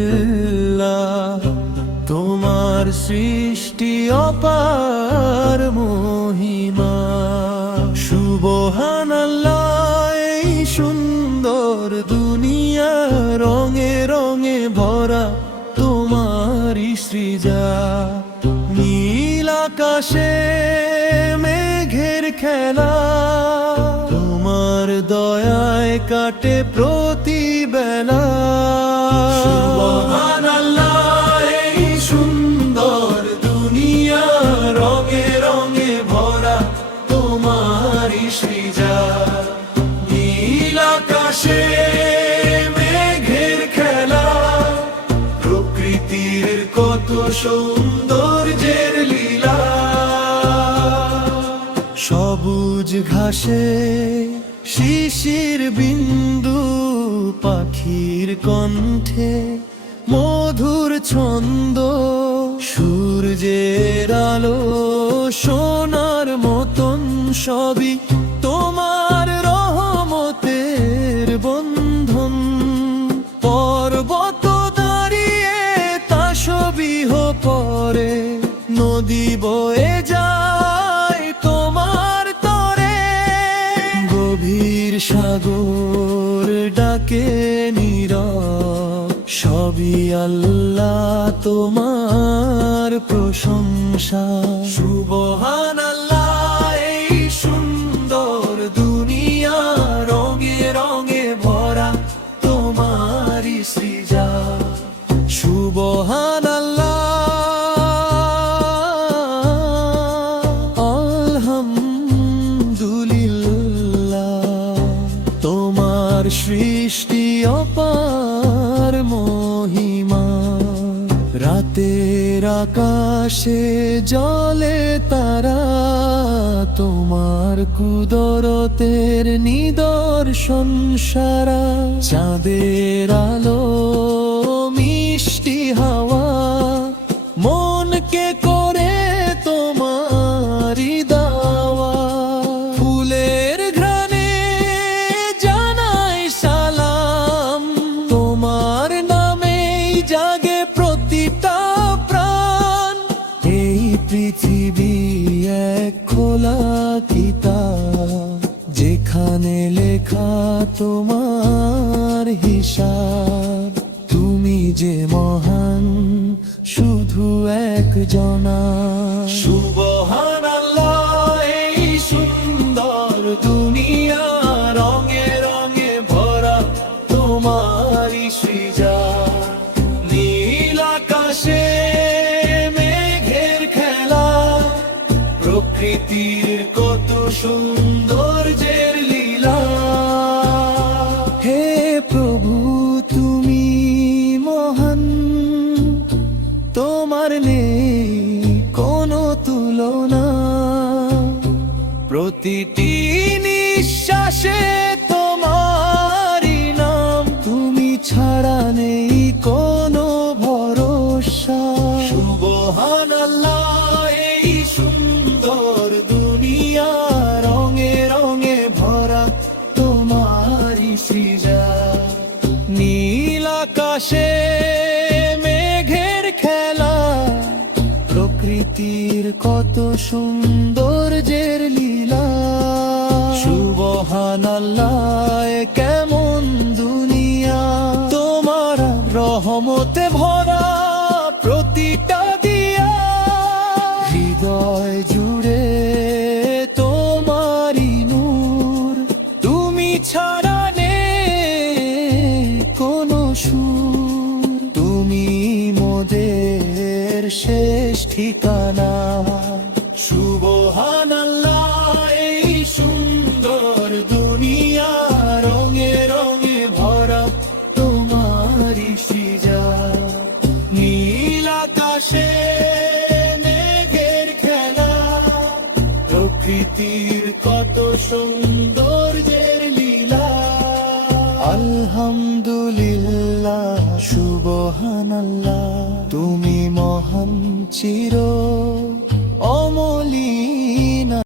আলহামদুলিল্লাহ, তোমার সৃষ্টি অপার মহিমা। সুবহানাল্লাহ, এই সুন্দর দুনিয়া রঙে রঙে ভরা তোমারই সৃজা। নীল আকাশে মেঘের খেলা, তোমার দয়ায় কাটে প্রতি বেলা। সুবহানাল্লাহ, এই সুন্দর দুনিয়া রঙে রঙে ভরা তোমারই সৃজা। নীল আকাশে মেঘের খেলা, প্রকৃতির কত সৌন্দর্যের লীলা। সবুজ ঘাসে শিশির বিন্দু, পাখির কণ্ঠে মধুর ছন্দ। সূর্যের আলো সোনার মতন, সবই তোমার রহমতের বন্ধন। পর্বত দাঁড়িয়ে তাসবিহ পরে, নদী বয়ে যায় তোমার তরে। গভীর সাগর ডাকে নীরব, সবই আল্লাহ তোমার প্রশংসা। সুবহানাল্লাহ, এই সুন্দর দুনিয়া রঙে রঙে ভরা তোমারই সৃজা। সুবহানাল্লাহ, আলহামদুলিল্লাহ, তোমার সৃষ্টি অপার মহিমা। রাতের আকাশে জ্বলে তারা, তোমার কুদরতের নিদর্শন সারা। চাঁদের আলো মিষ্টি হাওয়া, মনকে করে তোমারি দাওয়া। ফুলের ঘ্রাণে জানাই সালাম, তোমার নামেই জাগে প্রতিটা প্রাণ। এই পৃথিবী এক খোলা কিতাব, যেখানে লেখা তোমার হিসাব। তুমি যে মহান শুধু একজনা। সুবহানাল্লাহ, এই সুন্দর দুনিয়া রঙে রঙে ভরা তোমারই সৃজা। নীল আকাশে মেঘের খেলা, প্রকৃতির কত সৌন্দর্যের লীলা। হে প্রভু, তুমি মহান, তোমার নেই কোনো তুলনা। প্রতিটি নিঃশ্বাসে তোমারই নাম, তুমি ছাড়া নেই কোনো ভরসা। সুবহানাল্লাহ, এই সুন্দর দুনিয়া রঙে রঙে ভরা তোমারই সৃজা। নীল আকাশে মেঘের খেলা, প্রকৃতির কত সৌন্দর্যের লীলা। সুবহানাল্লাহ, কেমন দুনিয়া তোমার রহমতে ভরা। প্রতিটা দিয়া হৃদয় জুড়ে তোমারি নূর, তুমি ছাড়া নেই কোনো সুর। তুমি মোদের শেষ ঠিকানা। সুবহানাল্লাহ, এই সুন্দর দুনিয়া রঙে রঙে ভরা তোমারই সৃজা। নীল আকাশে মেঘের খেলা, প্রকৃতির কত সৌন্দর্যের লীলা। আলহামদুলিল্লাহ, সুবহানাল্লাহ, তুমি মহান চির